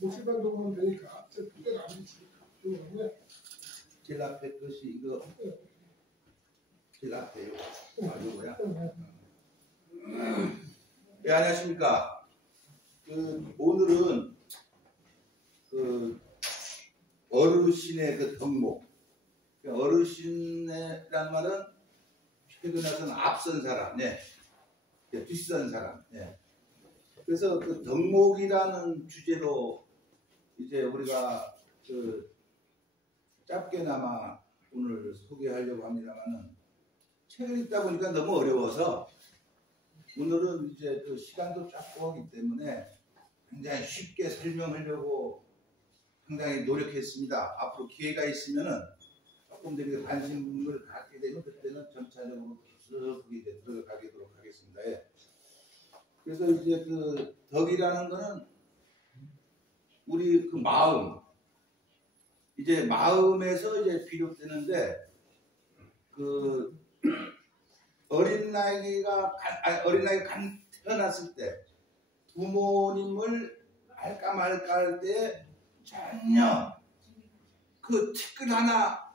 50만 동안 되니까 그때는 안 주는 제일 앞에 것이 이거 제일 앞에요. 아 이거야. 네, 안녕하십니까. 오늘은 어르신의 그 덕목. 어르신이란 말은 최근에 와서는 앞선 사람, 네. 뒷선 사람. 네. 그래서 그 덕목이라는 주제로 이제 우리가 짧게나마 오늘 소개하려고 합니다만은 책을 읽다 보니까 너무 어려워서 오늘은 이제 그 시간도 짧고 하기 때문에 굉장히 쉽게 설명하려고 상당히 노력했습니다. 앞으로 기회가 있으면은 조금 더 관심을 갖게 되면 그때는 점차적으로 깊숙이 들어가도록 하겠습니다. 예. 그래서 이제 그 덕이라는 거는 우리 그 마음, 이제 마음에서 이제 비롯되는데 그 어린아이가 태어났을 때 부모님을 알까 말까 할 때 전혀 그 티끌 하나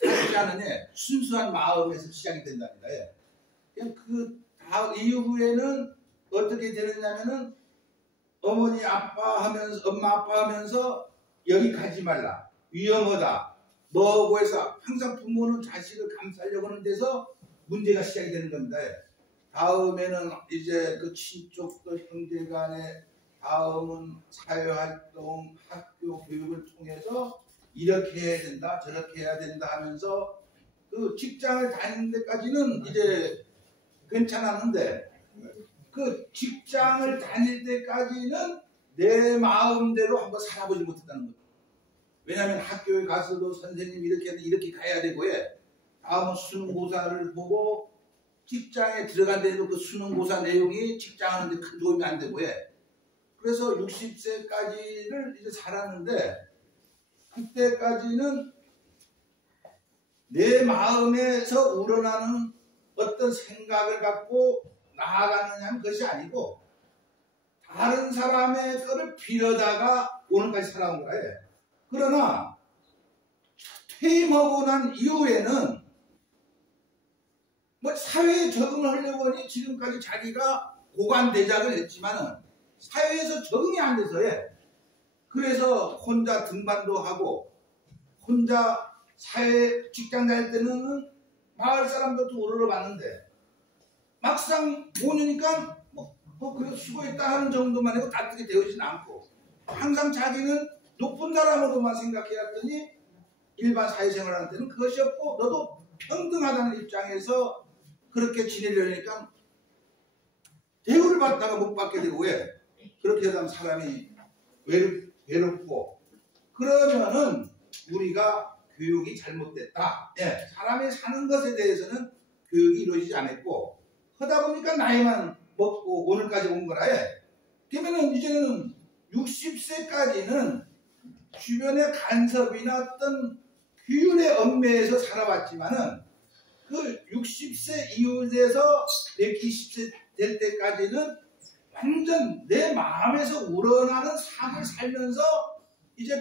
하지 않은 순수한 마음에서 시작이 된답니다. 예. 그냥 그 이후에는 어떻게 되느냐면은 어머니 아빠 하면서 엄마 아빠 하면서 여기 가지 말라 위험하다 뭐고 해서 항상 부모는 자식을 감싸려고 하는 데서 문제가 시작이 되는 겁니다. 예. 다음에는 이제 그 친족도 형제간에 다음은 사회활동 학교 교육을 통해서 이렇게 해야 된다 저렇게 해야 된다 하면서 그 직장을 다니는 데까지는 이제 괜찮았는데 그 직장을 다닐 때까지는 내 마음대로 한번 살아보지 못했다는 거죠. 왜냐하면 학교에 가서도 선생님 이렇게 가야 되고 다음은 수능고사를 보고 직장에 들어간데도 그 수능고사 내용이 직장하는데 큰 도움이 안 되고 그래서 60세까지를 이제 살았는데 그때까지는 내 마음에서 우러나는 어떤 생각을 갖고 나아가느냐는 것이 아니고 다른 사람의 거를 빌어다가 오늘까지 살아온 거예요. 그러나 퇴임하고 난 이후에는 뭐 사회에 적응을 하려고 하니 지금까지 자기가 고관대작을 했지만은 사회에서 적응이 안 돼서 그래서 혼자 등반도 하고 혼자 사회 직장 다닐 때는 마을 사람들도 우러러봤는데 막상 모으니까 그래 수고했다 하는 정도만 해도 다투게 되어지는 않고 항상 자기는 높은 사람으로만 생각해왔더니 일반 사회생활하는 때는 그것이 없고 너도 평등하다는 입장에서 그렇게 지내려니까 대우를 받다가 못 받게 되고 그렇게 하면 사람이 외롭고 그러면은 우리가 교육이 잘못됐다. 사람이 사는 것에 대해서는 교육이 이루어지지 않았고 하다 보니까 나이만 먹고 오늘까지 온 거라 그러면은 이제는 60세까지는 주변의 간섭이나 어떤 규율의 얽매에서 살아왔지만은 그 60세 이후에서 120세 될 때까지는 완전 내 마음에서 우러나는 삶을 살면서 이제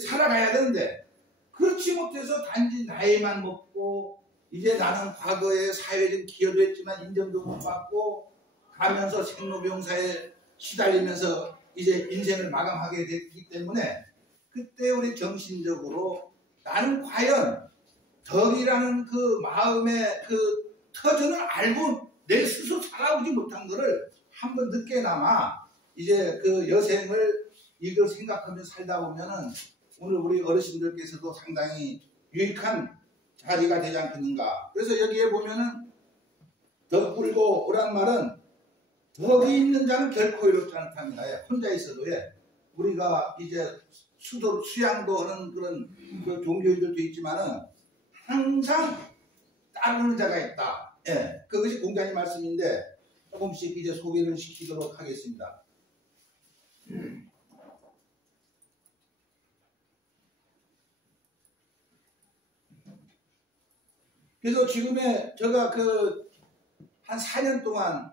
살아가야 되는데 그렇지 못해서 단지 나이만 먹고 이제 나는 과거에 사회적 기여도 했지만 인정도 못 받고 가면서 생로병사에 시달리면서 이제 인생을 마감하게 됐기 때문에 그때 우리 정신적으로 나는 과연 덕이라는 그 마음의 그 터전을 알고 내 스스로 살아오지 못한 거를 한번 늦게나마 이제 그 여생을 이걸 생각하면서 살다 보면은 오늘 우리 어르신들께서도 상당히 유익한 자리가 되지 않겠는가. 그래서 여기에 보면은 덕불고 오란 말은 덕이 있는 자는 결코 이롭지 않답니다. 혼자 있어도 우리가 이제 수양도 하는 그런 그 종교인들도 있지만은 항상 따르는 자가 있다. 그것이 공자님 말씀인데 조금씩 이제 소개를 시키도록 하겠습니다. 그래서 지금에 제가 한 4년 동안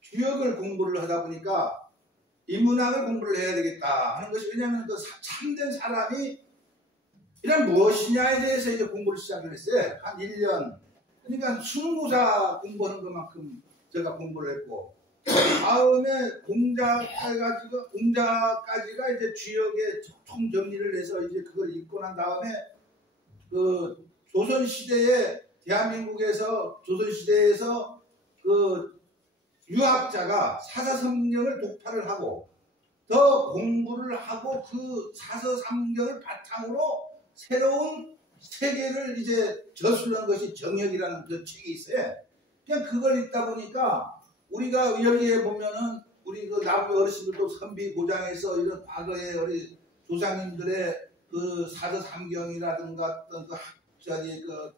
주역을 공부를 하다 보니까 인문학을 공부를 해야 되겠다 하는 것이, 왜냐하면 그 참된 사람이 이란 무엇이냐에 대해서 이제 공부를 시작을 했어요. 한 1년. 그러니까 수능고사 공부하는 것만큼 제가 공부를 했고, 다음에 공자까지가 이제 주역에 총 정리를 해서 이제 그걸 읽고 난 다음에 그 조선시대에 대한민국에서 조선시대에서 그 유학자가 사사성경을 독파를 하고 더 공부를 하고 그 사서삼경을 바탕으로 새로운 세계를 이제 저술한 것이 정역이라는 그 책이 있어요. 그냥 그걸 읽다 보니까 우리가 여기에 보면은 우리 그 나무 어르신들도 선비고장에서 이런 과거의 우리 조상님들의 그 사서삼경이라든가 어떤 그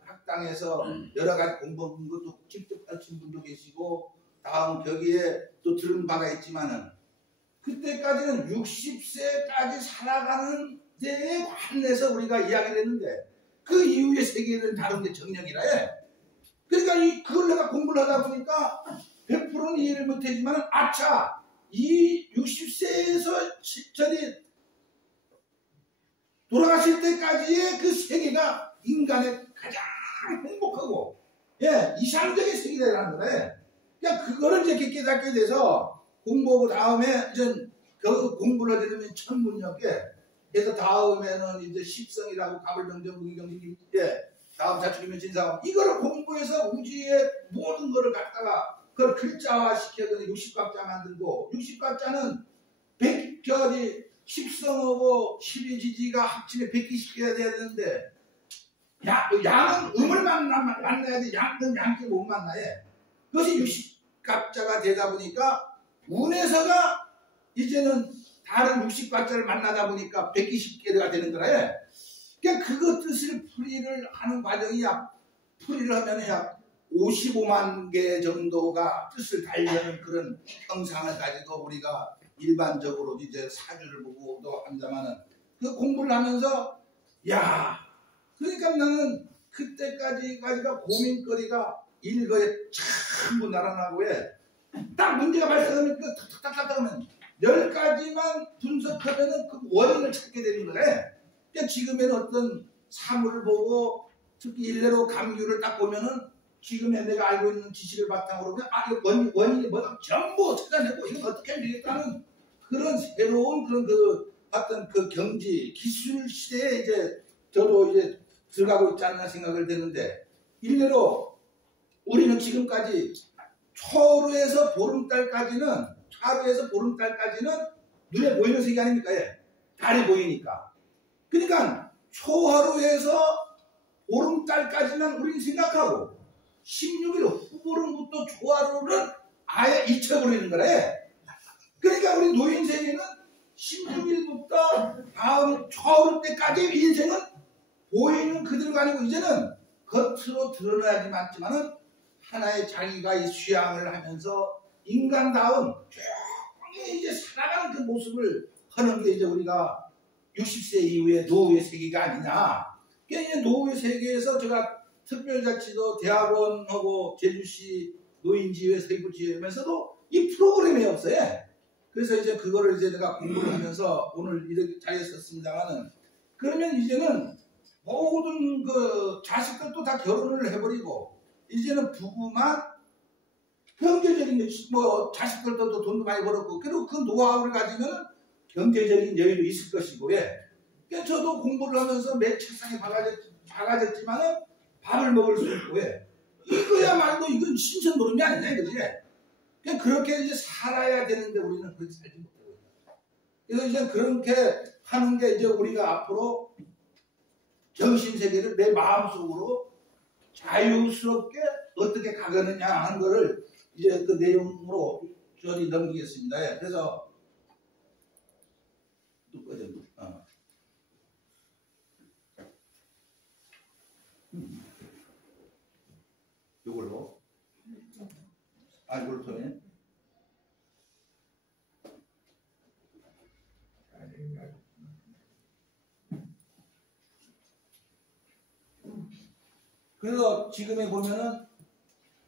학당에서 여러 가지 공부한 것도 직접 하신 분도 계시고, 다음 거기에 또 들은 바가 있지만은 그때까지는 60세까지 살아가는 데에 관해서 우리가 이야기를 했는데 그 이후의 세계는 다른 게 정력이라 해. 그러니까 그걸 내가 공부를 하다 보니까 100%는 이해를 못하지만 아차, 이 60세에서 저리 돌아가실 때까지의 그 세계가 인간의 가장 행복하고 이상적인 세계라는 거래. 그러니까 그거를 이제 깨닫게 돼서 공부하고 다음에 전 그 공부를 들으면 천문역에 그래서 다음에는 이제 십성이라고 가불명정 무기경진 다음 자축이면 진사업 이거를 공부해서 우주의 모든 거를 갖다가 그걸 글자화 시켜서 60각자 만들고, 60각자는 100결이 10성하고 12지지가 합치면 120개가 돼야 되는데 양은 음을 만나야 돼. 양은 양께 못 만나요. 그것이 60각자가 되다 보니까 운에서가 이제는 다른 60각자를 만나다 보니까 120개가 되는 거라. 그러니까 그것 뜻을 풀이를 하는 과정이 풀이를 하면 약 55만 개 정도가 뜻을 달리는 그런 형상을 가지고 우리가 일반적으로 이제 사주를 보고 또 한다마는 그 공부를 하면서 그러니까 나는 그때까지가 고민거리가 일거에 전부 날아나고 딱 문제가 발생하면 그 탁탁탁탁 하면 10가지만 분석하면은 그 원인을 찾게 되는 거래. 그러니까 지금에는 어떤 사물을 보고 특히 일례로 감귤을 딱 보면은 지금의 내가 알고 있는 지식을 바탕으로 보면 이거 원인이 뭐다 전부 찾아내고 이건 어떻게 하면 되겠다는 그런 새로운 그런 그 어떤 그 경지 기술 시대에 이제 저도 이제 들어가고 있지 않나 생각을 드는데, 일례로 우리는 지금까지 초하루에서 보름달까지는 눈에 보이는 세계 아닙니까? 달이 보이니까. 그러니까 초하루에서 보름달까지는 우리는 생각하고 16일 후보름부터 초하루는 아예 잊혀버리는 거래. 그러니까 우리 노인 세계는 16일부터 다음 초하루 때까지 인생은 보이는 그대로가 아니고 이제는 겉으로 드러나야지만은 하나의 자기가 이 수양을 하면서 인간다운 조용히 이제 살아가는 그 모습을 하는 게 이제 우리가 60세 이후의 노후의 세계가 아니냐. 그러니까 이제 노후의 세계에서 제가 특별자치도 대학원하고 제주시 노인지회 세부지회면서도 이 프로그램이 없어요. 그래서 이제 그거를 이제 내가 공부를 하면서 오늘 이렇게 자리에 섰습니다만은, 그러면 이제는 모든 그 자식들도 다 결혼을 해버리고 이제는 부부만 경제적인 뭐 자식들도 돈도 많이 벌었고 그리고 그 노하우를 가지면 경제적인 여유도 있을 것이고 그러니까 저도 공부를 하면서 매 책상에 박아졌지만은 밥을 먹을 수 있고 이거야말로 이건 신선 노름이 아니냐 이거지. 그냥 그렇게 이제 살아야 되는데 우리는 그렇게 살지 못하고 있다. 그래서 이제 그렇게 하는 게 이제 우리가 앞으로 정신세계를 내 마음속으로 자유스럽게 어떻게 가겠느냐 하는 거를 이제 그 내용으로 저리 넘기겠습니다. 그래서 또 꺼져. 이걸로 이걸로 통해. 그래서 지금에 보면은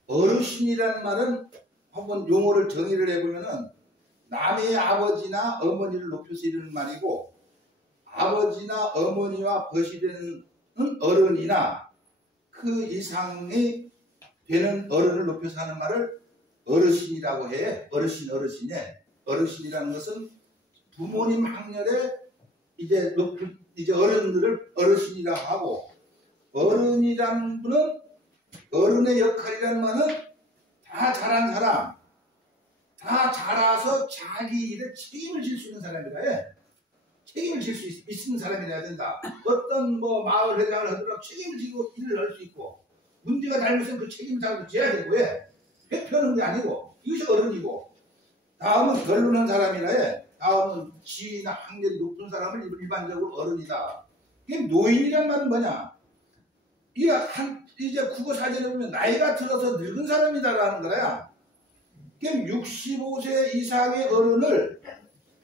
어르신이라는 말은 한번 용어를 정의를 해보면은 남의 아버지나 어머니를 높여서 이르는 말이고, 아버지나 어머니와 벗이 되는 어른이나 그 이상이 되는 어른을 높여서 하는 말을 어르신이라고 해. 어르신에. 어르신이라는 것은 부모님 학렬에 이제 어른들을 어르신이라고 하고, 어른이라는 분은 어른의 역할이라는 말은 다 잘한 사람, 다 자라서 자기 일에 책임을 질 수 있는 사람이라 해. 책임을 질 수 있는 사람이라야 된다. 어떤 뭐 마을 회장을 하더라도 책임을 지고 일을 할 수 있고, 문제가 잘못되면 그 책임을 잘 져야 되고 해. 회피하는 게 아니고, 이것이 어른이고, 다음은 결론한 사람이라 해. 다음은 지위나 학력이 높은 사람을 일반적으로 어른이다. 이게 노인이란 말은 뭐냐? 이제 국어 사전에 보면 나이가 들어서 늙은 사람이다라는 거야. 그럼 65세 이상의 어른을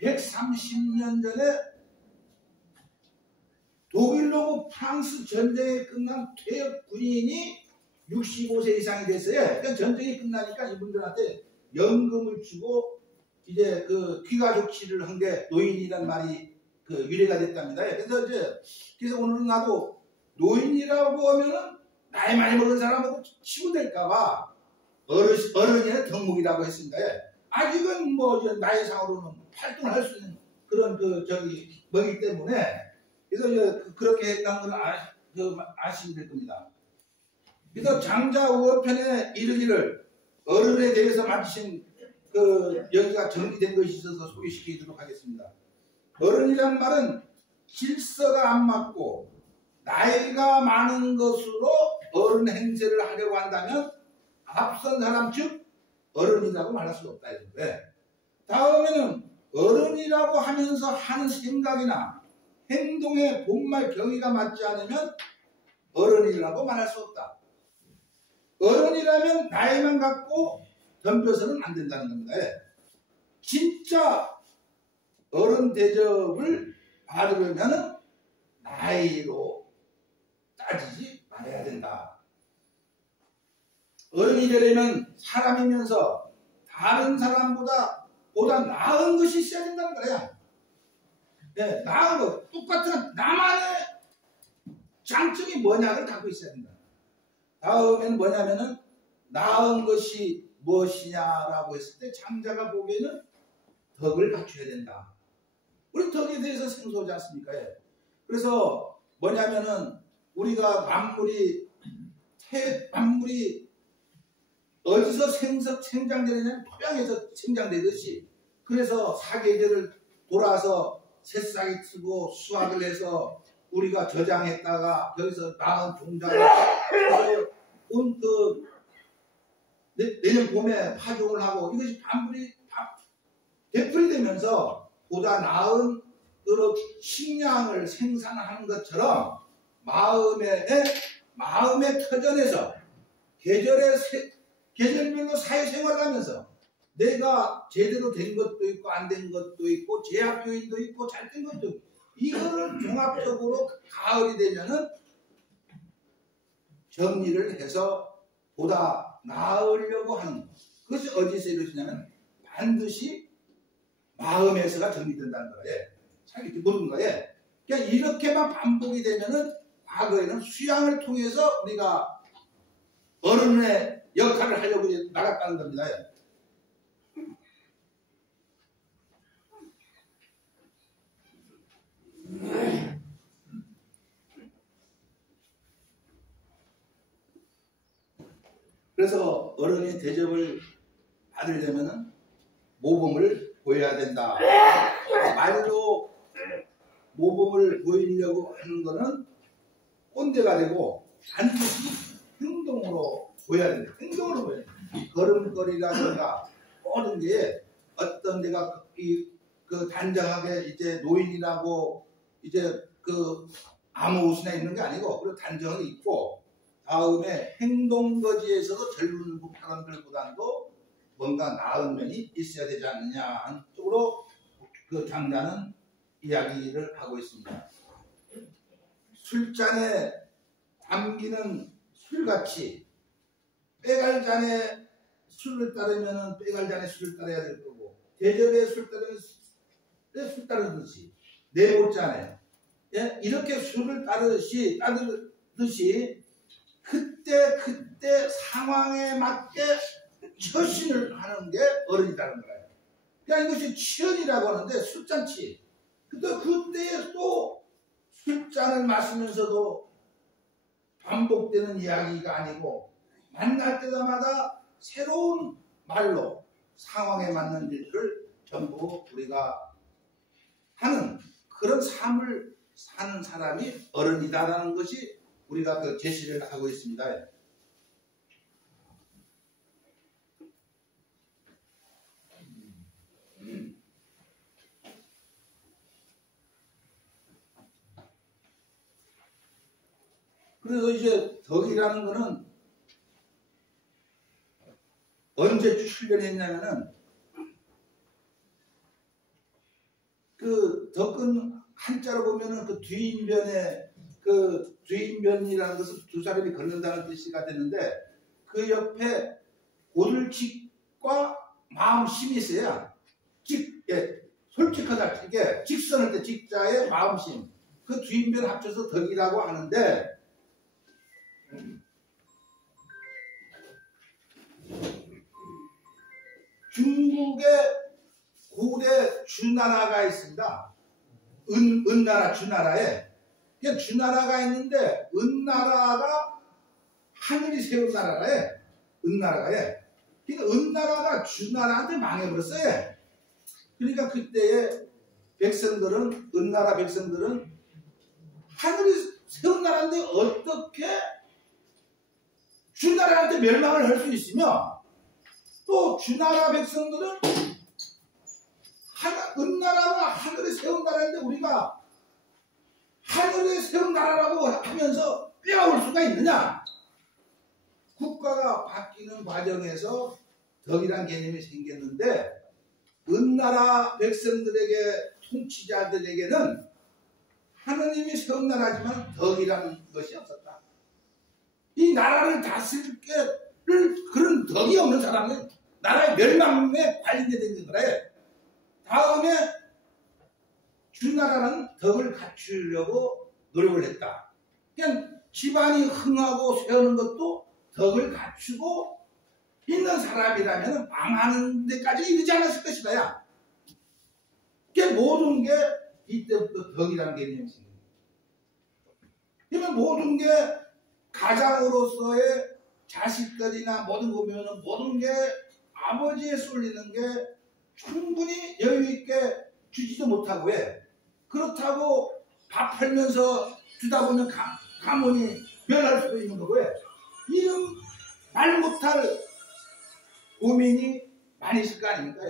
130년 전에 독일로고 프랑스 전쟁이 끝난 퇴역 군인이 65세 이상이 됐어요. 그러니까 전쟁이 끝나니까 이분들한테 연금을 주고 이제 그 귀가 조치를 한 게 노인이란 말이 그 유래가 됐답니다. 그래서 오늘은 나도 노인이라고 하면은 나이 많이 먹은 사람하고 치부될까봐 어른의 덕목이라고 했습니다. 아직은 뭐 나이상으로는 활동을 할 수 있는 그런 뭐기 때문에 그래서 그렇게 했다는 걸 아시면 될 겁니다. 그래서 장자우어편에 이르기를 어른에 대해서 맡으신 여기가 정리된 것이 있어서 소개시키도록 하겠습니다. 어른이란 말은 질서가 안 맞고 나이가 많은 것으로 어른 행세를 하려고 한다면 앞선 사람 즉 어른이라고 말할 수 없다. 다음에는 어른이라고 하면서 하는 생각이나 행동의 본말 경위가 맞지 않으면 어른이라고 말할 수 없다. 어른이라면 나이만 갖고 덤벼서는 안 된다는 겁니다. 진짜 어른 대접을 받으려면 나이로 따지지 말아야 된다. 어른이 되려면 사람이면서 다른 사람보다 나은 것이 있어야 된다는 거야. 나은 것, 똑같은 나만의 장점이 뭐냐를 갖고 있어야 된다. 다음에는 뭐냐면은 나은 것이 무엇이냐라고 했을 때 장자가 보기에는 덕을 갖춰야 된다. 우리 덕에 대해서 생소하지 않습니까? 그래서 뭐냐면은 우리가 만물이 어디서 생장되느냐면 토양에서 생장되듯이, 그래서 사계절을 돌아서 새싹이 트고 수확을 해서 우리가 저장했다가 여기서 나은 종자를 내년 봄에 파종을 하고 이것이 만물이 되풀이 되면서 보다 나은 그런 식량을 생산하는 것처럼 마음의 터전에서 계절별로 사회생활을 하면서 내가 제대로 된 것도 있고 안 된 것도 있고 제약 요인도 있고 잘 된 것도 있고 이거를 종합적으로 가을이 되면은 정리를 해서 보다 나으려고 하는 것. 그것이 어디서 이루어지냐면 반드시 마음에서가 정리된다는 거예요. 자기 모든 거에. 그러니까 이렇게만 반복이 되면은 과거에는 수양을 통해서 우리가 어른의 역할을 하려고 나갔다는 겁니다. 그래서 어른의 대접을 받으려면 모범을 보여야 된다. 말로 모범을 보이려고 하는 것은 꼰대가 되고 반드시 행동으로 보여야 된다. 행동으로 보여야 된다. 걸음걸이라든가 모든 게 어떤 내가 단정하게 이제 노인이라고 이제 아무 옷이나 입는 게 아니고 그리고 단정이 있고 다음에 행동거지에서도 젊은 사람들보다도 뭔가 나은 면이 있어야 되지 않느냐 하는 쪽으로 장자는 이야기를 하고 있습니다. 술잔에 담기는 술같이 빼갈잔에 술을 따르면 빼갈잔에 술을 따라야 될 거고 대접에 술 따르듯이 내 못지않아요. 예? 이렇게 술을 따르듯이 그때 상황에 맞게 처신을 하는 게 어른이라는 거예요. 그러니까 이것이 치연이라고 하는데 술잔치. 그때에 또 술잔을 마시면서도 반복되는 이야기가 아니고 만날 때마다 새로운 말로 상황에 맞는 일들을 전부 우리가 하는 그런 삶을 사는 사람이 어른이다라는 것이 우리가 그 제시를 하고 있습니다. 그래서 이제 덕이라는 거는 언제 출현했냐면은 그 덕은 한자로 보면은 그 뒤인변에 그 뒤인변이라는 것은 두 사람이 걷는다는 뜻이가 됐는데 그 옆에 고들직과 마음심이 있어야 솔직하다 이게 직선할 때 직자의 마음심 그 뒤인변 합쳐서 덕이라고 하는데 중국의 고대 주나라가 있습니다. 은나라 주나라에 주나라가 있는데 은나라가 하늘이 세운 나라에 은나라에 그러니까 은나라가 주나라한테 망해버렸어요. 그러니까 그때의 백성들은 은나라 백성들은 하늘이 세운 나라인데 어떻게 주나라한테 멸망을 할 수 있으며 또 주나라 백성들은 은나라가 하늘에 세운 나라인데 우리가 하늘에 세운 나라라고 하면서 빼앗을 수가 있느냐? 국가가 바뀌는 과정에서 덕이란 개념이 생겼는데 은나라 백성들에게 통치자들에게는 하느님이 세운 나라지만 덕이라는 것이 없었다. 이 나라를 다스릴 그런 덕이 없는 사람은 나라의 멸망에 관련되어 있는 거래. 다음에 주나라는 덕을 갖추려고 노력을 했다. 그냥 집안이 흥하고 세우는 것도 덕을 갖추고 있는 사람이라면 망하는 데까지 이르지 않았을 것이다. 그게 모든 게 이때부터 덕이라는 개념이 생깁니다. 그러면 모든 게 가장으로서의 자식들이나 모든 거 보면 모든 게 아버지에 쏠리는 게 충분히 여유있게 주지도 못하고 해. 그렇다고 밥 팔면서 주다 보면 가문이 변할 수도 있는 거고 해. 이런 말 못할 고민이 많이 있을 거 아닙니까?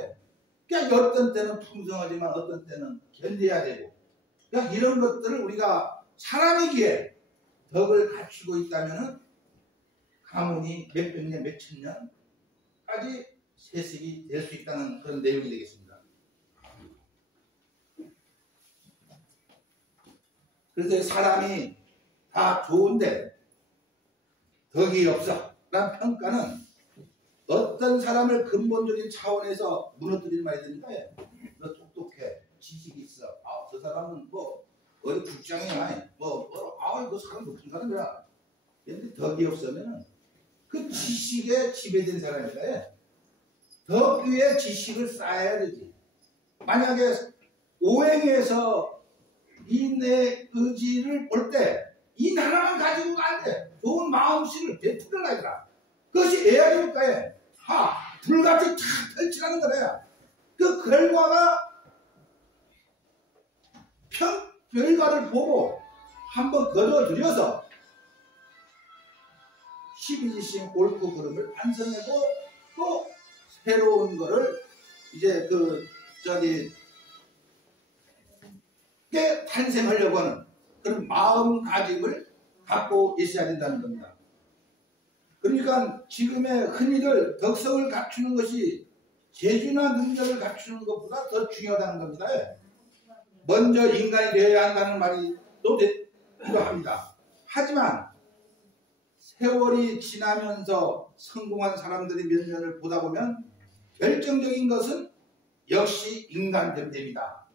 그러니까 어떤 때는 풍성하지만 어떤 때는 견뎌야 되고 그러니까 이런 것들을 우리가 사람이기에 덕을 갖추고 있다면 가문이 몇백 년, 몇천 년까지 세습이 될 수 있다는 그런 내용이 되겠습니다. 그래서 사람이 다 좋은데 덕이 없어 라는 평가는 어떤 사람을 근본적인 차원에서 무너뜨리는 말이 됩니다. 너 똑똑해, 지식이 있어. 저 사람은 뭐 어디 국장이야. 그 사람 높은 사람이야. 근데 덕이 없으면 그 지식에 지배된 사람이다. 덕 위에 지식을 쌓아야 되지. 만약에 오행에서 이 내 의지를 볼 때 이 하나만 가지고 안 돼. 좋은 마음씨를 베풀어야 되라. 그것이 에아리니까에 불같이 탁 펼치라는 거야. 그 결과가 결과를 보고 한번 거둬들여서 12지신 옳고 그름을 반성하고 또 새로운 거를 이제 게 탄생하려고 하는 그런 마음가짐을 갖고 있어야 된다는 겁니다. 그러니까 지금의 흔히들 덕성을 갖추는 것이 재주나 능력을 갖추는 것보다 더 중요하다는 겁니다. 먼저 인간이 되어야 한다는 말이 또 되기도 합니다. 하지만 세월이 지나면서 성공한 사람들이 몇 년을 보다 보면 결정적인 것은 역시 인간됨됨이다.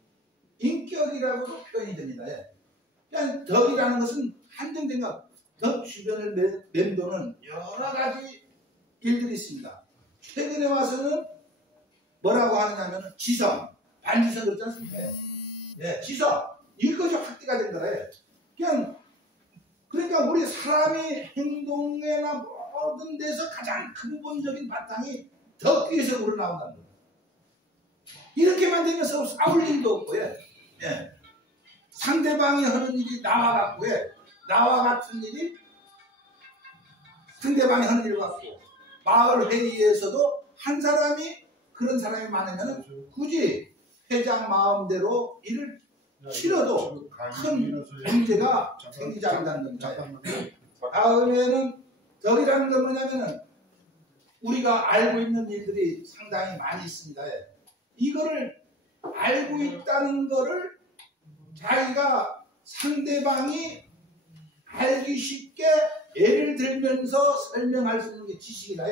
인격이라고도 표현이 됩니다. 예. 그냥 덕이라는 것은 한정된 것. 덕 주변을 맴도는 여러 가지 일들이 있습니다. 최근에 와서는 뭐라고 하느냐면 지성, 반지성 그렇지 않습니까? 예, 지성 이것이 확대가 된 거예요. 그러니까 우리 사람이 행동에나 모든 데서 가장 근본적인 바탕이 덕 위에서 우러나온다는 거예요. 이렇게만 되면 서로 싸울 일도 없고, 예. 상대방이 하는 일이 나와 같고, 나와 같은 일이 상대방이 하는 일 같고, 마을 회의에서도 한 사람이 그런 사람이 많으면 굳이 회장 마음대로 일을 치러도 큰 문제가 생기지 않는다는 겁니다. 다음에는 덕이라는 건 뭐냐면은 우리가 알고 있는 일들이 상당히 많이 있습니다. 이거를 알고 있다는 거를 자기가 상대방이 알기 쉽게 예를 들면서 설명할 수 있는 게 지식이다.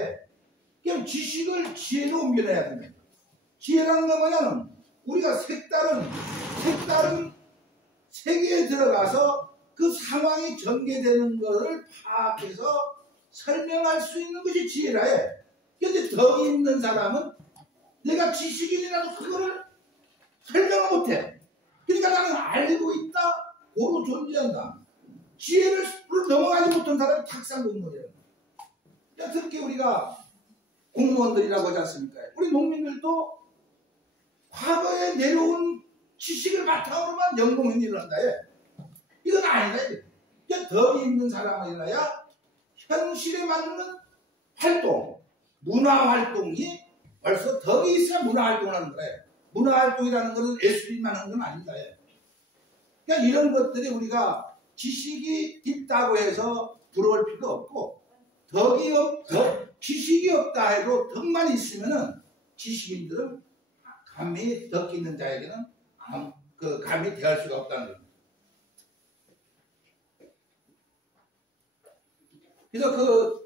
그럼 지식을 지혜로 옮겨내야 됩니다. 지혜라는 건 뭐냐면 우리가 색다른 세계에 들어가서 그 상황이 전개되는 것을 파악해서 설명할 수 있는 것이 지혜라. 그런데 덕이 있는 사람은 내가 지식인이라도 그거를 설명을 못해. 그러니까 나는 알고 있다, 고로 존재한다. 지혜를 넘어가지 못한 사람이 탁상 공무원이에요. 특히 우리가 공무원들이라고 하지 않습니까? 우리 농민들도 과거에 내려온 지식을 바탕으로만 연봉행위를 한다. 이건 아니다. 그러니까 덕이 있는 사람이라야 현실에 맞는 활동, 문화활동이 벌써 덕이 있어야 문화활동을 하는 거예요. 문화활동이라는 것은 예술인만 하는 건 아닙니다. 그러니까 이런 것들이 우리가 지식이 있다고 해서 부러울 필요 없고, 지식이 없다 해도 덕만 있으면은 지식인들은 감히 덕 있는 자에게는 감히 대할 수가 없다는 겁니다. 그래서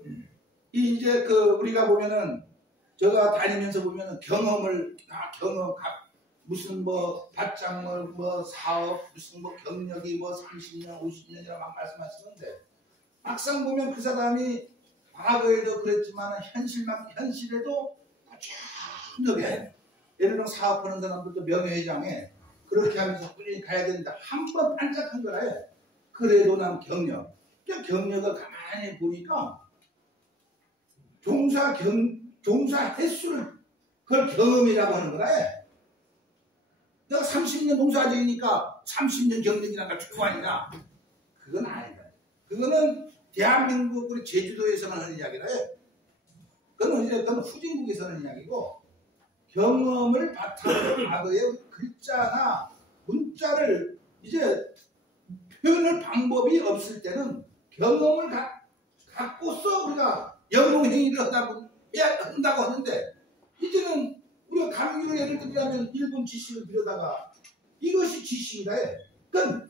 우리가 보면은 제가 다니면서 보면은 경험 무슨 밭작물 사업 무슨 경력이 30년 50년이라 막 말씀하시는데 막상 보면 그 사람이 과거에도 그랬지만 현실에도 꾸준하게 예를 들어 사업하는 사람들도 명예회장에 그렇게 하면서 꾸준히 가야 되는데 한 번 반짝한 거라 해. 그래도 난 경력을 가만히 보니까 종사 횟수를 그걸 경험이라고 하는 거라 해. 내가 30년 농사지으니까 30년 경력이나 최고 아니냐? 그건 아니다. 그거는 대한민국 우리 제주도에서만 하는 이야기라 해. 그건 후진국에서 하는 이야기고, 경험을 바탕으로 과거의 글자나 문자를 이제 표현할 방법이 없을 때는 경험을 갖고서 우리가 연봉행위를 한다고 하는데, 이제는 우리가 감귤을 예를 들자면 일본 지식을 들여다가 이것이 지식이다 해. 그건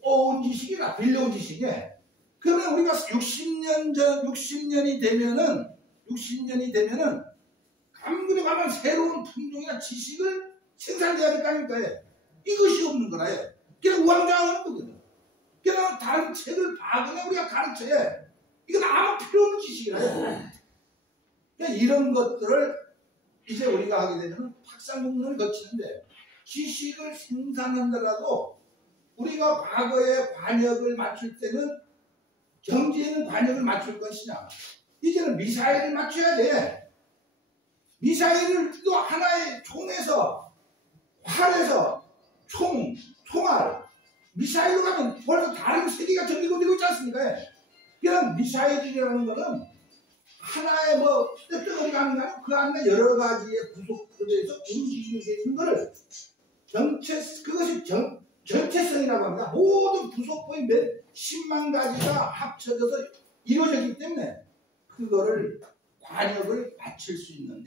온 지식이나 빌려온 지식이에. 그러면 우리가 60년이 되면은 감귤에 가면 새로운 품종이나 지식을 생산해야 될 거 아닙니까? 이것이 없는 거라 해. 그냥 우왕좌왕하는 거거든. 그냥 다른 책을 봐그냥 우리가 가르쳐야 이건 아무 필요 없는 지식이라 해. 그러니까 이런 것들을 이제 우리가 하게 되면 학상공론을 거치는데, 지식을 생산한다라도 우리가 과거에 관역을 맞출 때는 경제에는 관역을 맞출 것이냐, 이제는 미사일을 맞춰야 돼. 미사일을 또 하나의 총에서 활에서 총알 미사일로 가면 벌써 다른 세계가 전개가 되고 있지 않습니까? 그냥 미사일이라는 거는 하나의 뜨거리가 아니라 그 안에 여러 가지의 구속들에서 움직이게 되는 것을 그것이 전체성이라고 합니다. 모든 구속부의 몇 10만 가지가 합쳐져서 이루어졌기 때문에 그거를 관역을 맞출 수 있는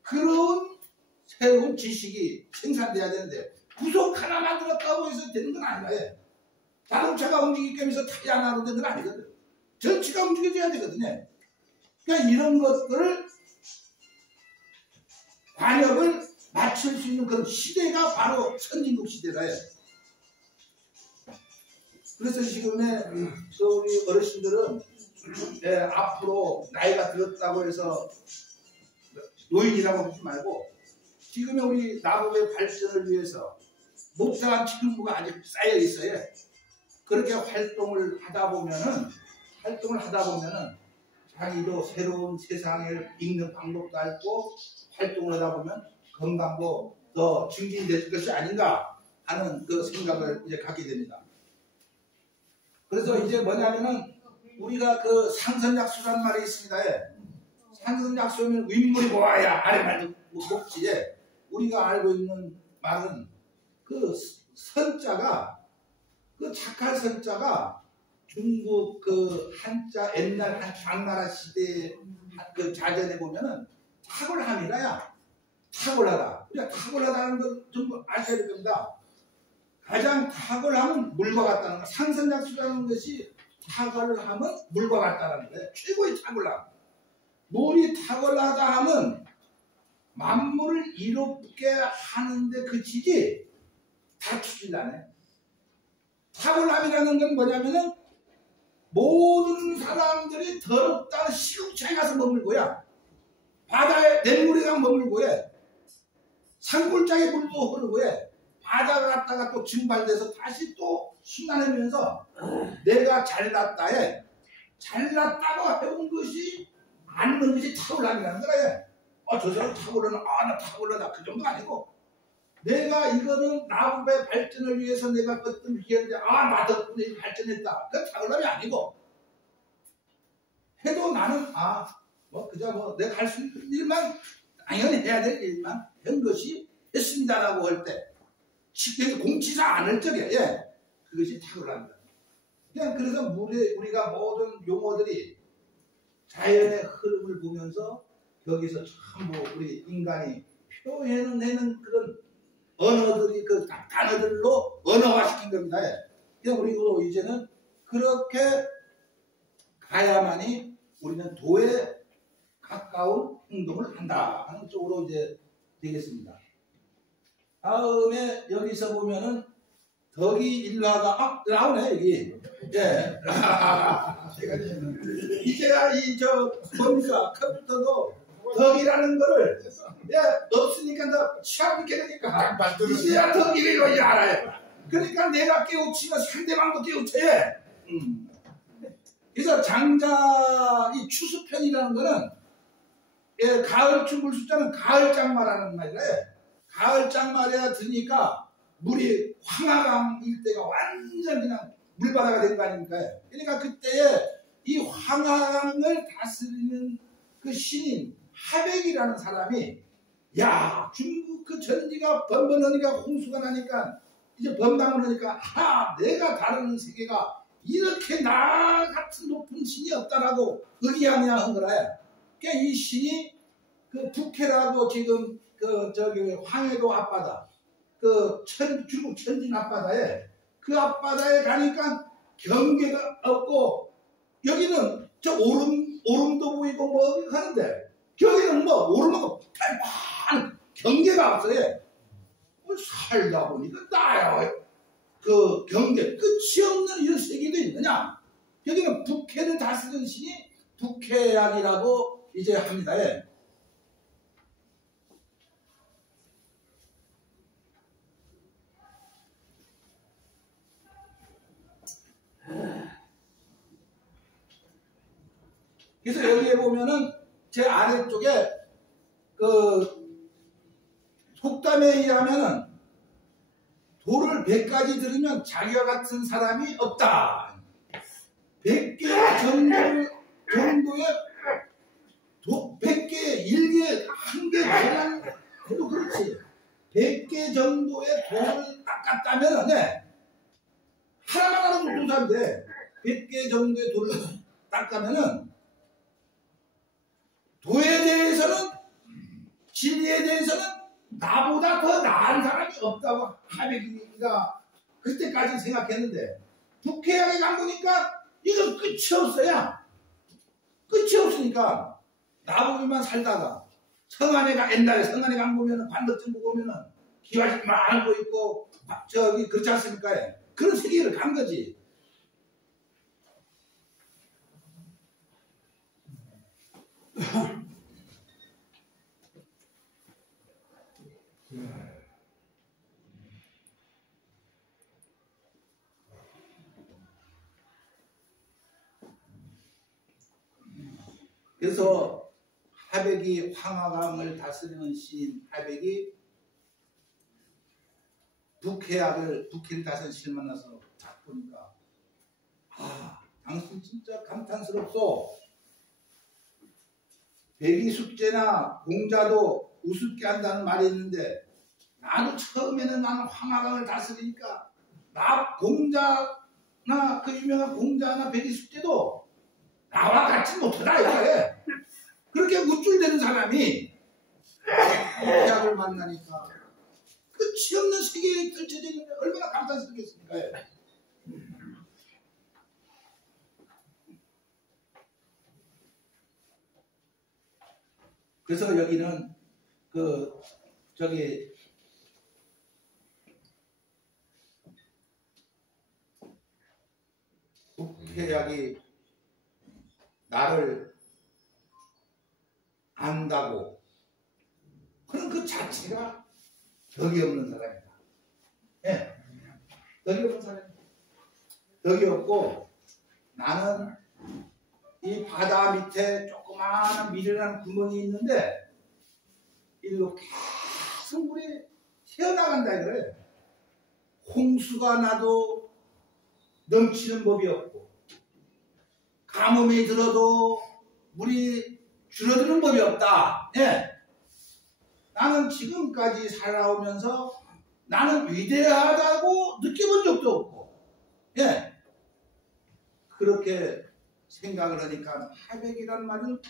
그런 새로운 지식이 생산돼야 되는데, 구속 하나 만들었다고 해서 되는 건 아니라 자동차가 움직이기 위해서 타이 하나로 되는 건 아니거든. 전체가 움직여져야 되거든요. 그러니까 이런 것들을 관역을 맞출 수 있는 그런 시대가 바로 선진국 시대다. 그래서 지금의 우리 어르신들은 앞으로 나이가 들었다고 해서 노인이라고 하지 말고 지금의 우리 나법의 발전을 위해서 몹상한 책무가 아직 쌓여 있어요. 그렇게 활동을 하다 보면은 자기도 새로운 세상을 읽는 방법도 알고 활동을 하다 보면 건강도 더 증진될 것이 아닌가 하는 그 생각을 이제 갖게 됩니다. 그래서 이제 뭐냐면은 우리가 그 상선약수라는 말이 있습니다. 상선약수면 윗물이 모아야 아래말도 먹지. 우리가 알고 있는 말은 그 선자가 그 착할 선자가 중국 그 한자 옛날 한 장나라 시대 그 자전에 보면은 탁월함이라야 탁월하다. 우리가 탁월하다는 걸 좀 아셔야 될 겁니다. 가장 탁월함은 물과 같다는 거. 상선약수라는 것이 탁월함은 물과 같다는 거예요. 최고의 탁월함. 물이 탁월하다 하면 만물을 이롭게 하는데 그치지 다투질 않아요. 탁월함이라는 건 뭐냐면은 모든 사람들이 더럽다는 시궁창에 가서 머물고야 바다에 냇물에 가서 머물고야 산골짜기 물도 흐르고야 바다가 갔다가 또 증발돼서 다시 또 순환하면서 내가 잘났다에 잘났다고 해온 것이 않는 것이 탁월함이라는 거예요. 저 사람 탁월하나? 나 탁월하다. 그 정도 아니고 내가 이거는 나법의 발전을 위해서 내가 어떤 기회인데 나 덕분에 발전했다. 그건 탁월함이 아니고 해도 나는 그저 내가 할 수 있는 일만 당연히 해야 될 일만 한 것이 했습니다라고 할 때 쉽게 공치사 않을 적에 그것이 탁월합니다. 그냥 그래서 우리가 모든 용어들이 자연의 흐름을 보면서 여기서 전부 우리 인간이 표현해내는 그런 언어들이 그 단어들로 언어화시킨 겁니다. 그냥 우리도 이제는 그렇게 가야만이 우리는 도에 가까운 행동을 한다 하는 쪽으로 이제 되겠습니다. 다음에 여기서 보면은 덕이 일화가 나오네 여기. 이제야 뭡니까 컴퓨터도 덕이라는 거를 없으니까 더 취하고 있게 되니까 이제야 덕이라고 알아요. 그러니까 내가 깨우치면 상대방도 깨우쳐야. 그래서 장자 이 추수편이라는 거는 가을충 숫자는 가을장마라는 말이래. 가을장마에 드니까 물이 황하강 일대가 완전 그냥 물바다가 된 거 아닙니까? 그러니까 그때에 이 황하강을 다스리는 그 신인 하백이라는 사람이 중국 그 전지가 번번하니까 홍수가 나니까 이제 범람을 하니까 내가 다루는 세계가 이렇게 나 같은 높은 신이 없다라고 의기하냐 한 거라. 그러니까 이 신이 그 북해라고 지금 황해도 앞바다 중국 천진 앞바다에 그 앞바다에 가니까 경계가 없고 여기는 오름도 보이고 뭐 하는데 여기는 오름하고 달만 경계가 없어요. 살다 보니까 나요. 그 경계 끝이 없는 이런 세계도 있느냐. 여기는 북해를 다스리는 신이 북해약이라고 이제 합니다. 그래서 여기에 보면은 제 아래쪽에 그 속담에 의하면은 돌을 100가지 들으면 자기와 같은 사람이 없다. 100개 정도의 100개, 1개, 1개 해도 그렇지. 100개 정도의 돌을 닦았다면 하나만 하나도 못 산대. 100개 정도의 돌을 닦으면은 도에 대해서는 진리에 대해서는 나보다 더 나은 사람이 없다고 하백이가 그때까지 생각했는데 북해역에 가보니까 이거 끝이 없어야. 끝이 없으니까 나보기만 살다가 성안에가 옛날에 성안에 간 보면은 반덕증 보고 오면은 기와집 많고 있고 저기 그렇지 않습니까? 그런 세계를 간 거지. 그래서 하백이 황하강을 다스리는 시인 하백이 북해를 다스리는 시인을 만나서 딱 보니까 아 당신 진짜 감탄스럽소. 백이 숙제나 공자도 우습게 한다는 말이 있는데 나도 처음에는 나는 황하강을 다스리니까 나 공자나 그 유명한 공자나 백이 숙제도 나와 같이 못하다 이거에 그렇게 우쭐대는 사람이 공자를 만나니까 끝이 없는 세계에 펼쳐져 있는데 얼마나 감탄스럽겠습니까? 그래서 여기는 저기 북해약이 나를 안다고 그런 그 자체가 덕이 없는 사람이다. 예, 덕이 없는 사람이다. 덕이 없고 나는 이 바다 밑에 조그마한 미련한 구멍이 있는데 일로 계속 물이 튀어나간다 그래. 홍수가 나도 넘치는 법이 없고 가뭄이 들어도 물이 줄어드는 법이 없다. 예. 나는 지금까지 살아오면서 나는 위대하다고 느껴본 적도 없고 예. 그렇게 생각을 하니까 하백이란 말은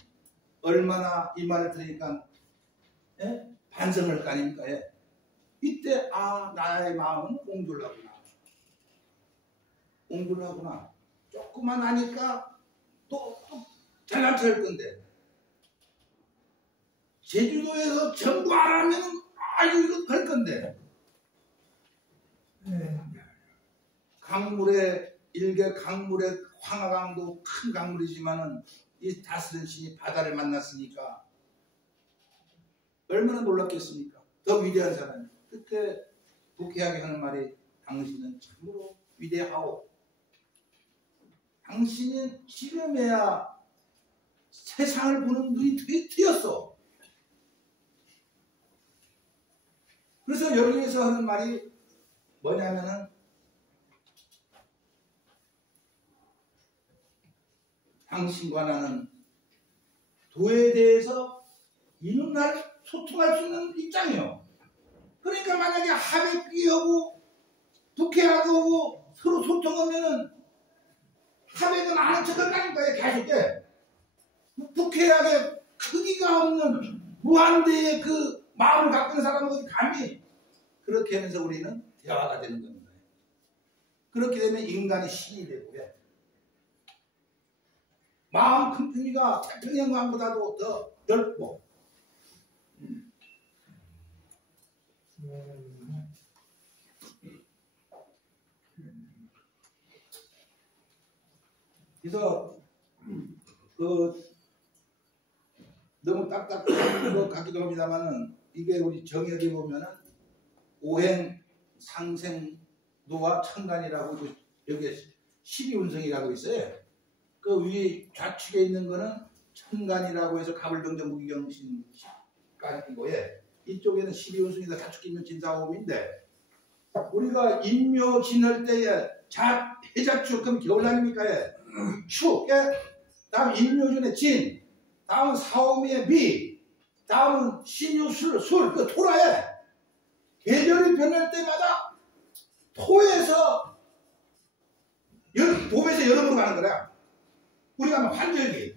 얼마나 이 말을 들으니까 예? 반성을 할 거 아닙니까? 예. 이때 아 나의 마음은 옹졸하구나. 조금만 하니까 또 잘난 척할 건데 제주도에서 전부 알아면 아유 이거 할 건데 강물에 황하강도 큰 강물이지만은 이 다스린 신이 바다를 만났으니까 얼마나 놀랐겠습니까? 더 위대한 사람이. 그때 북해약이 하는 말이 당신은 참으로 위대하오. 당신은 지금에야 세상을 보는 눈이 트였어. 그래서 여기에서 하는 말이 뭐냐면은 당신과 나는 도에 대해서 이눈날 소통할 수 있는 입장이요. 그러니까 만약에 하백이하고 북해하고 서로 소통하면은 하백은 아는 척을 하니까 계속해. 북해하게 크기가 없는 무한대의 그 마음을 갖고 있는 사람은 감히 그렇게 하면서 우리는 대화가 되는 겁니다. 그렇게 되면 인간이 신이 되고 마음 큰 품위가 태평양강보다도 더 넓고 그래서 너무 딱딱한 것 같기도 합니다만은 이게 우리 정역에 보면은 오행 상생도와 천간이라고 여기에 12운성이라고 있어요. 그 위에 좌측에 있는 거는 천간이라고 해서 갑을병정 무기경신간이고 이쪽에는 12운성이다 좌측에 있는 진사오음인데 우리가 인묘 지낼 때에 해자축 그럼 겨울 아닙니까? 축 다음 인묘준의 진 다음은 사오미의 미 다음은 신유술 술 토라에 계절이 변할 때마다 토에서 봄에서 여름으로 가는 거야. 우리가 환절기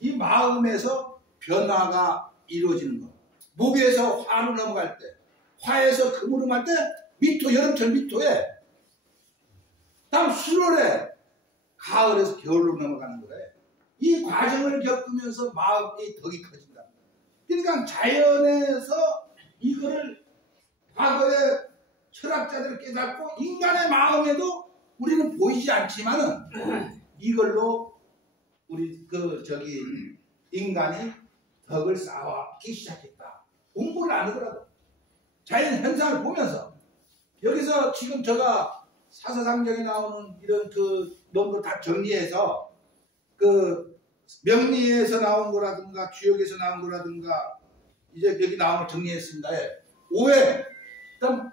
이 마음에서 변화가 이루어지는 거. 목에서 화로 넘어갈 때 화에서 금으로 갈 때 미토 여름철 미토에 다음 수월에 가을에서 겨울로 넘어가는 거래. 이 과정을 겪으면서 마음의 덕이 커진다. 그러니까 자연에서 이거를 과거에 철학자들 깨닫고 인간의 마음에도 우리는 보이지 않지만은 이걸로 우리 인간이 덕을 쌓아왔기 시작했다. 공부를 안 하더라도 자연 현상을 보면서 여기서 지금 제가 사사상경에 나오는 이런 놈들 다 정리해서 명리에서 나온 거라든가 주역에서 나온 거라든가 이제 여기 나온 걸 정리했습니다. 오해, 그다음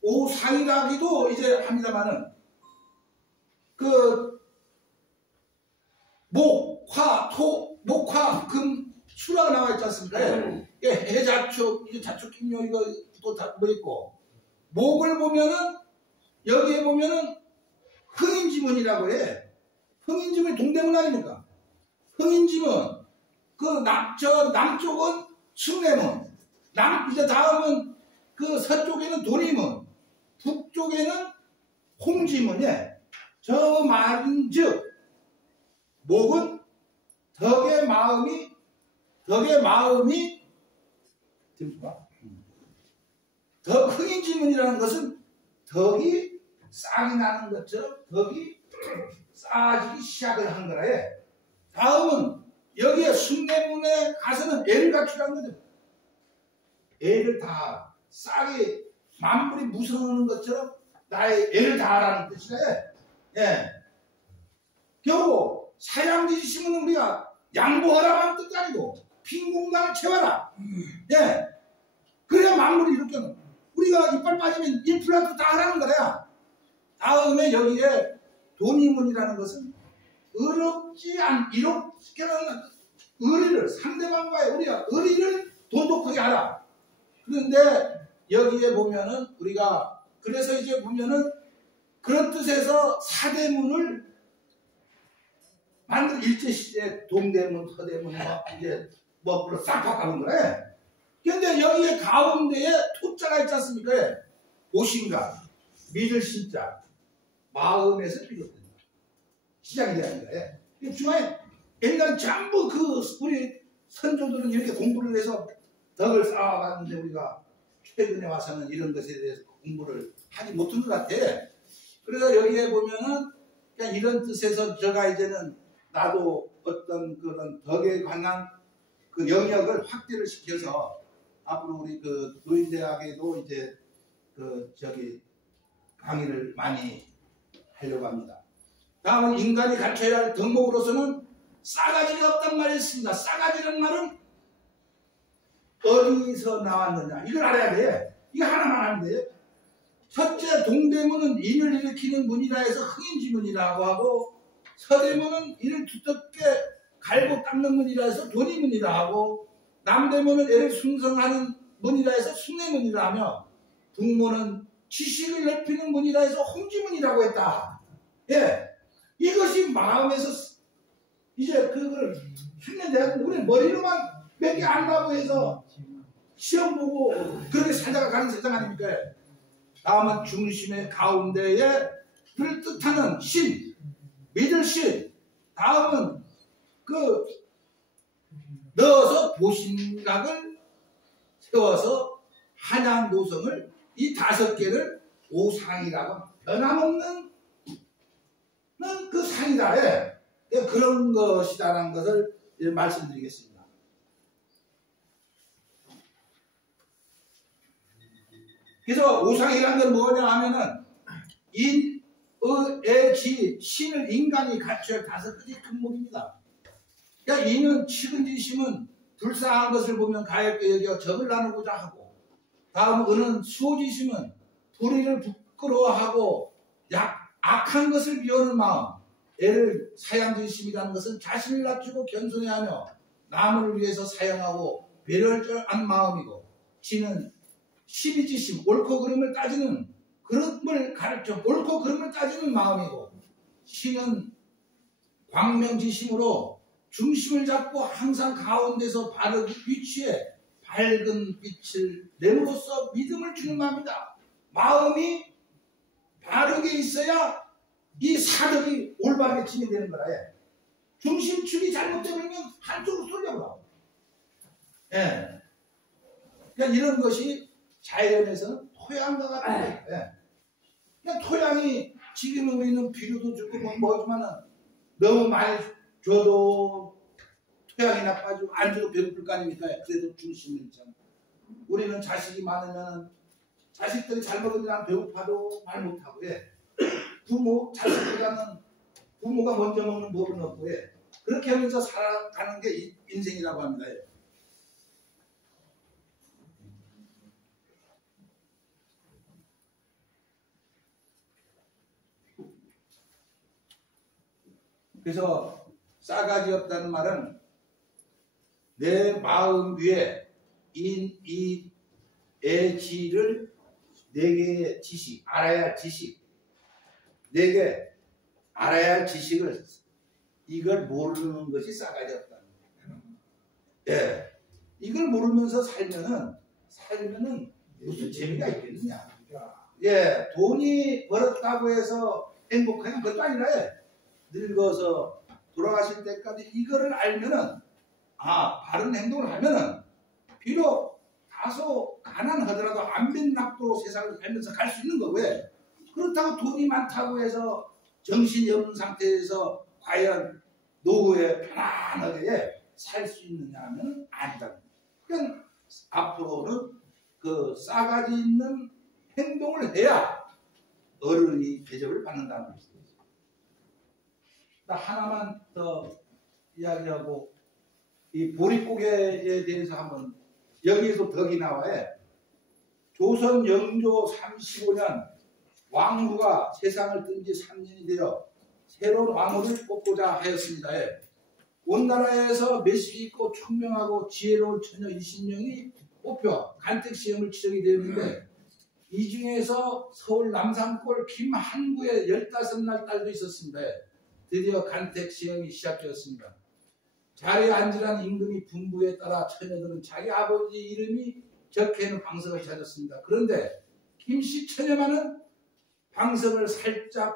오상이라기도 이제 합니다만은 목화, 금, 수라가 나와 있지 않습니까? 해자축, 이제 자축긴요, 이거 또 다 뭐 있고. 목을 보면은, 여기에 보면은 흥인지문이라고 해. 흥인지문이 동대문 아닙니까? 흥인지문. 남쪽은 숭례문. 이제 다음은 서쪽에는 도리문. 북쪽에는 홍지문에 저 말인즉 목은 덕의 마음이 흥인지문이라는 것은 덕이 싹이 나는 것처럼 덕이 쌓아지기 시작을 한 거라 해. 다음은 여기에 숭례문에 가서는 애를 갖추라는 거죠. 애를 다 싹이 만물이 무성하는 것처럼 나의 애를 다하라는 뜻이라 해. 예. 겨우 사양지심은 우리가 양보하라는 뜻도 아니고 빈 공간을 채워라. 예. 그래야 만물이 이렇게 우리가 이빨 빠지면 임플란트 다 하라는 거야. 다음에 여기에 도니문이라는 것은 어렵지 이렇게는 의리를 상대방과의 우리가 의리를 돈독하게 하라. 그런데 여기에 보면은 우리가 그래서 이제 보면은 그런 뜻에서 사대문을 만들 일제시대 동대문, 서대문 이제 물론 싹 바꿔본 거래. 그런데 여기에 가운데에 토자가 있지 않습니까? 오신가, 믿을 신자, 마음에서 비롯된다. 시작이 되는 거예요. 중간에 옛날 전부 우리 선조들은 이렇게 공부를 해서 덕을 쌓아갔는데 우리가 최근에 와서는 이런 것에 대해서 공부를 하지 못한 것 같아. 그래서 여기에 보면은 그냥 이런 뜻에서 제가 이제는 나도 어떤 그런 덕에 관한 영역을 확대를 시켜서 앞으로 우리 노인대학에도 이제 강의를 많이 하려고 합니다. 다음은 인간이 갖춰야 할 덕목으로서는 싸가지가 없단 말이 있습니다. 싸가지라는 말은 어디서 나왔느냐 이걸 알아야 돼. 이거 하나만 하면 돼. 첫째 동대문은 인을 일으키는 문이라 해서 흥인지문이라고 하고 서대문은 이를 두텁게 갈고 닦는 문이라 해서 도리문이라 하고 남대문은 애를 숭성하는 문이라 해서 숭례문이라 하며 북문은 지식을 넓히는 문이라 해서 홍지문이라고 했다. 예, 이것이 마음에서 이제 그걸训练돼야 우리는 머리로만 몇 개 안다고 해서 시험 보고 그렇게 살다가 가는 세상 아닙니까? 다음은 중심의 가운데에 불 뜻하는 신, 믿을 신. 다음은 넣어서 보신각을 세워서 한양 노성을 이 5개를 오상이라고 변함없는 그 상이다. 예. 그런 것이다라는 것을 말씀드리겠습니다. 그래서 오상이라는 건 뭐냐 하면은 인, 의, 지, 신을 인간이 갖춰야 5가지 품목입니다. 그러니까 인은 치근지심은 불쌍한 것을 보면 가엽게 여겨 적을 나누고자 하고, 다음 은은 수호지심은 불의를 부끄러워하고 악한 것을 미워하는 마음, 애를 사양지심이라는 것은 자신을 낮추고 겸손해하며 남을 위해서 사용하고 배려할 줄 아는 마음이고, 지는 시비지심, 옳고 그름을 따지는 그름을 가르쳐 옳고 그름을 따지는 마음이고, 신은 광명지심으로 중심을 잡고 항상 가운데서 바르게 위치해 밝은 빛을 내므로써 믿음을 주는 마음이다. 마음이 바르게 있어야 이 사덕이 올바르게 진행되는 거라 해. 중심축이 잘못되면 한쪽으로 쏠려버려. 예. 그러니까 이런 것이 자연에서는 토양과 같은 거예요. 예. 그러니까 토양이 지금 우리는 비료도 주고 뭐지만은 너무 많이 줘도 토양이 나빠지고 안 줘도 배고플 거 아닙니까? 그래도 중심을 있잖아. 우리는 자식이 많으면 자식들이 잘 먹으면 난 배고파도 말 못하고 예. 자식보다는 부모가 먼저 먹는 법은 없고 예. 그렇게 하면서 살아가는 게 인생이라고 합니다. 예. 그래서 싸가지 없다는 말은 내 마음 위에 이 애지를 네 개의 지식, 알아야 할 지식, 내게 알아야 할 지식을 이걸 모르는 것이 싸가지 없다는 거예요. 예, 이걸 모르면서 살면은 무슨 재미가 있겠느냐? 예, 돈이 벌었다고 해서 행복한 것도 아니라 늙어서 돌아가실 때까지 이거를 알면은 바른 행동을 하면은 비록 다소 가난하더라도 안 빚납도 세상을 살면서 갈 수 있는 거고요. 그렇다고 돈이 많다고 해서 정신이 없는 상태에서 과연 노후에 편안하게 살 수 있느냐 하면 아니다. 그러니까 앞으로는 그 싸가지 있는 행동을 해야 어른이 대접을 받는다는 것입니다. 하나만 더 이야기하고 이 보릿고개에 대해서 한번 여기에서 덕이 나와요. 조선 영조 35년 왕후가 세상을 뜬 지 3년이 되어 새로운 왕후를 뽑고자 하였습니다. 온 나라에서 매식 있고 총명하고 지혜로운 처녀 20명이 뽑혀 간택 시험을 치르게 되었는데 이 중에서 서울 남산골 김한구의 15날 딸도 있었습니다. 드디어 간택 시험이 시작되었습니다. 자리에 앉으란 임금이 분부에 따라 처녀들은 자기 아버지 이름이 적혀있는 방석을 찾았습니다. 그런데 김씨 처녀만은 방석을 살짝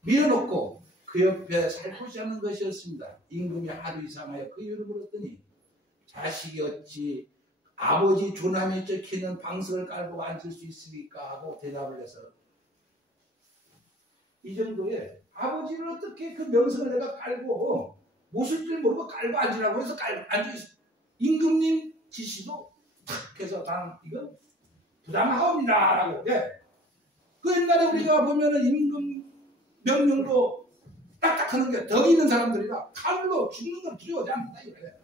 밀어놓고 그 옆에 살포시 하는 것이었습니다. 임금이 하루 이상하여 그 이유를 물었더니 자식이 어찌 아버지 조남이 적혀있는 방석을 깔고 앉을 수 있으리까 하고 대답을 해서 이 정도에 아버지를 어떻게 그 명성을 내가 깔고 모실 줄 모르고 깔고 앉으라고 해서 깔고 앉아있어. 임금님 지시도 탁 해서 나는 이거 부당하옵니다 라고. 그 옛날에 우리가 보면은 임금 명령도 딱딱 하는 게 덕이 있는 사람들이라 칼로 죽는 건 두려워하지 않는다 이거예요.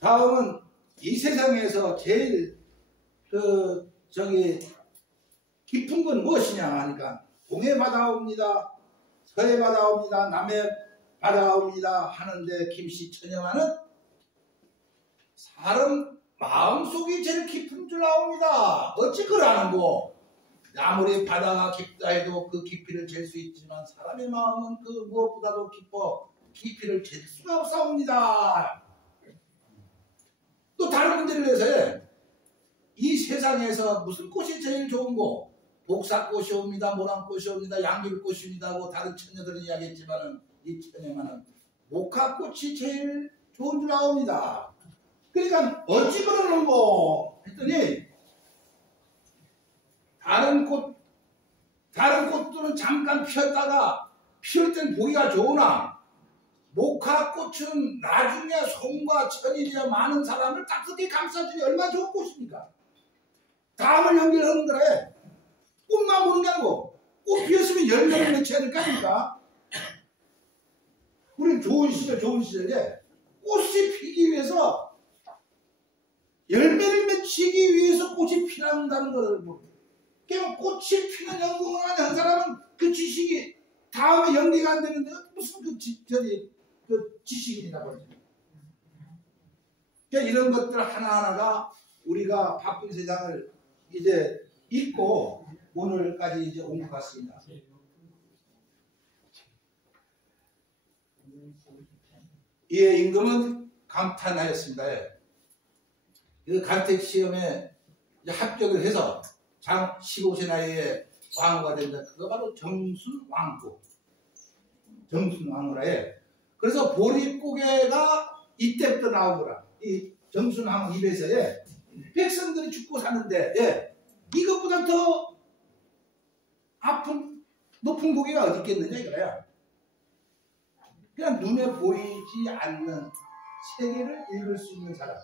다음은 이 세상에서 제일 깊은 건 무엇이냐 하니까 동해 바다옵니다, 서해 바다옵니다, 남해 바다옵니다 하는데 김씨 처녀와는 사람 마음속이 제일 깊은 줄 아옵니다. 어찌 그러는고? 아무리 바다가 깊다 해도 그 깊이를 잴 수 있지만 사람의 마음은 그 무엇보다도 깊어 깊이를 잴 수가 없사옵니다. 또 다른 문제를 내서 이 세상에서 무슨 꽃이 제일 좋은고? 복사꽃이옵니다, 모란꽃이옵니다, 양귀비꽃이옵니다 하고 다른 처녀들은 이야기했지만 이 처녀만은 목화꽃이 제일 좋은 줄 아옵니다. 그러니까 어찌 그러는고 했더니 다른 꽃들은 잠깐 피었다가 피울 땐 보기가 좋으나 목화꽃은 나중에 송과 천일이나 많은 사람을 따뜻하게 감싸주니 얼마나 좋은 꽃입니까? 다음을 연결하는 거래. 꽃만 보는 게 아니고 꽃 피었으면 열매를 맺혀야 될 거 아닙니까? 우리 좋은 시절에 꽃이 피기 위해서 열매를 맺히기 위해서 꽃이 피난다는 것을 모르고 그러니까 꽃이 피는 연구를 한 사람은 그 지식이 다음에 연계가 안 되는데 무슨 그 지식이라고 하죠. 그러니까 이런 것들 하나하나가 우리가 바쁜 세상을 이제 잊고 오늘까지 이제 온 것 같습니다. 이에 임금은 감탄하였습니다. 그 간택 시험에 합격을 해서 장 15세 나이에 왕후가 된다. 그거 바로 정순왕후. 정순왕후라에. 그래서 보릿고개가 이때부터 나오더라. 이 정순왕후 입에서에 백성들이 죽고 사는데 예, 이것보다 더 아픈 높은 고개가 어디 있겠느냐 이거야. 그냥 눈에 보이지 않는 세계를 읽을 수 있는 사람.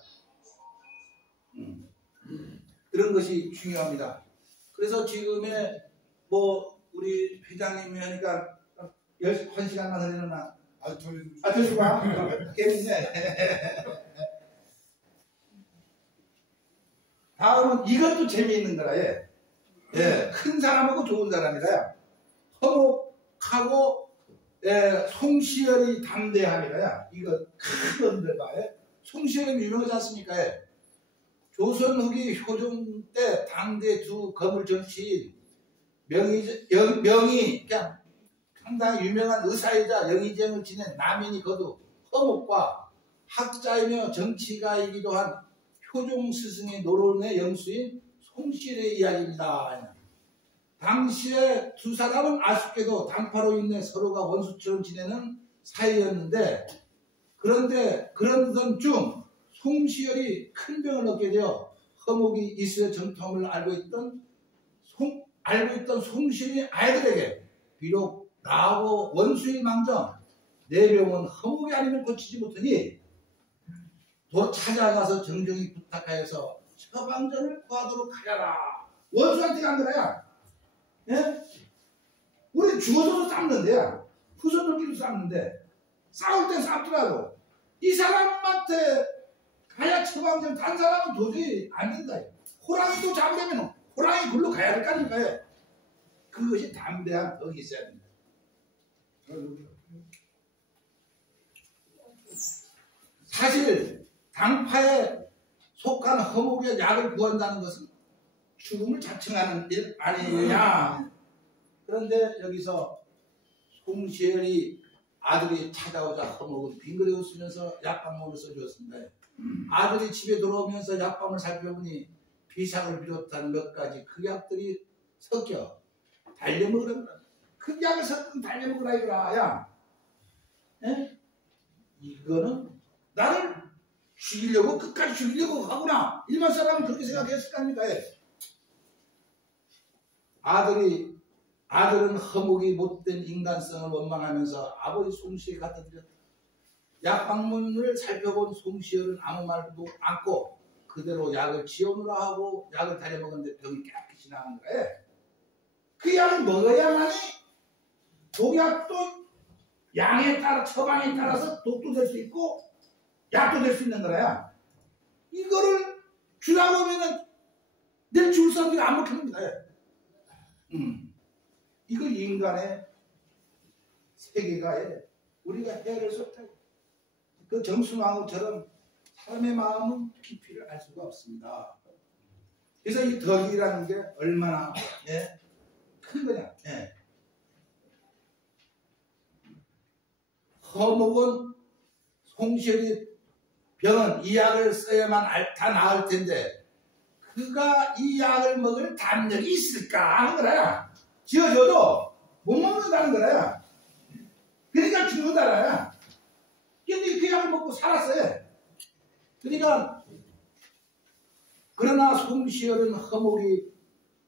그런 것이 중요합니다. 그래서 지금의 뭐 우리 회장님이 하니까 1시간만 흐르나 될수가 재밌네. 다음은 이것도 재미있는 거라. 예, 큰 사람하고 좋은 사람이라. 허목하고 예, 송시열이 담대함이라. 이거 큰 건들 봐요. 송시열이 유명하지 않습니까? 예. 조선 후기 효종 때 당대 두 거물 정치인 명의 그냥 상당히 유명한 의사이자 영의정을 지낸 남인이 거두 허목과 학자이며 정치가이기도 한 효종 스승의 노론의 영수인 송시열의 이야기입니다. 당시에 두 사람은 아쉽게도 당파로 인해 서로가 원수처럼 지내는 사이였는데, 그런데 그러던 중 송시열이 큰 병을 얻게 되어 허목이 이스의 정통을 알고 있던 송시열의 아이들에게 비록 나하고 원수인 망정 내 병은 허목이 아니면 고치지 못하니 도 찾아가서 정정히 부탁하여서 처방전을 구하도록 하여라. 원수한테 간 거야. 예? 우리 죽어서도 싸우는데요. 후손들끼리 싸우는데 싸울 땐 싸우더라도 이 사람한테 가야 처방전, 다른 사람은 도저히 안 된다. 호랑이도 잡으려면 호랑이 글로 가야 될 거 아닙니까? 그것이 담대한 덕이 있어야 됩니다. 사실 당파에 속한 허목의 약을 구한다는 것은 죽음을 자청하는 일 아니냐. 그런데 여기서 송시열이 아들이 찾아오자 허목은 빙그레 웃으면서 약방문을 써주었습니다. 아들이 집에 들어오면서 약방을 살펴보니 비상을 비롯한 몇 가지 극약들이 섞여 달려먹으라. 극약을 섞은 달려먹으라 이거라. 야, 에? 이거는 나를 죽이려고 끝까지 죽이려고 하구나. 일반 사람은 그렇게 생각했을 겁니다. 아들은 허목이 못된 인간성을 원망하면서 아버지 송시에 갖다 드렸다. 약방문을 살펴본 송시열은 아무 말도 않고 그대로 약을 지어놓으라 하고 약을 달여먹었는데 병이 깨끗이 나은 거예요. 그 약을 먹어야만이 독약도 양에 따라 처방에 따라서 독도 될 수 있고 약도 될 수 있는 거야. 이거를 주라고 하면은 내일 죽을 사람들이 안 먹힙니다. 이거 인간의 세계가에 우리가 헤아릴 수 없다고. 그 정순왕후처럼 사람의 마음은 깊이를 알 수가 없습니다. 그래서 이 덕이라는 게 얼마나 큰 거냐. 허목은 송시열이 병은 이 약을 써야만 다 나을 텐데 그가 이 약을 먹을 담력이 있을까 하는 거야. 지어줘도 못 먹는다는 거야. 그러니까 죽는다라. 근데 그 약을 먹고 살았어요. 그러니까 그러나 송시열은 허목이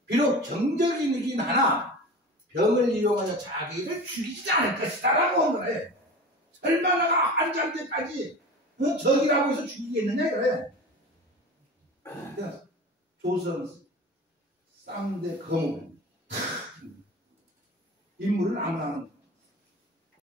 비록 정적이긴 하나 병을 이용하여 자기를 죽이지 않을 것이다 라고 한 거래. 설마 내가 한참 때까지 적이라고 해서 죽이겠느냐 그래. 조선 쌍대 거목 인물은 아무나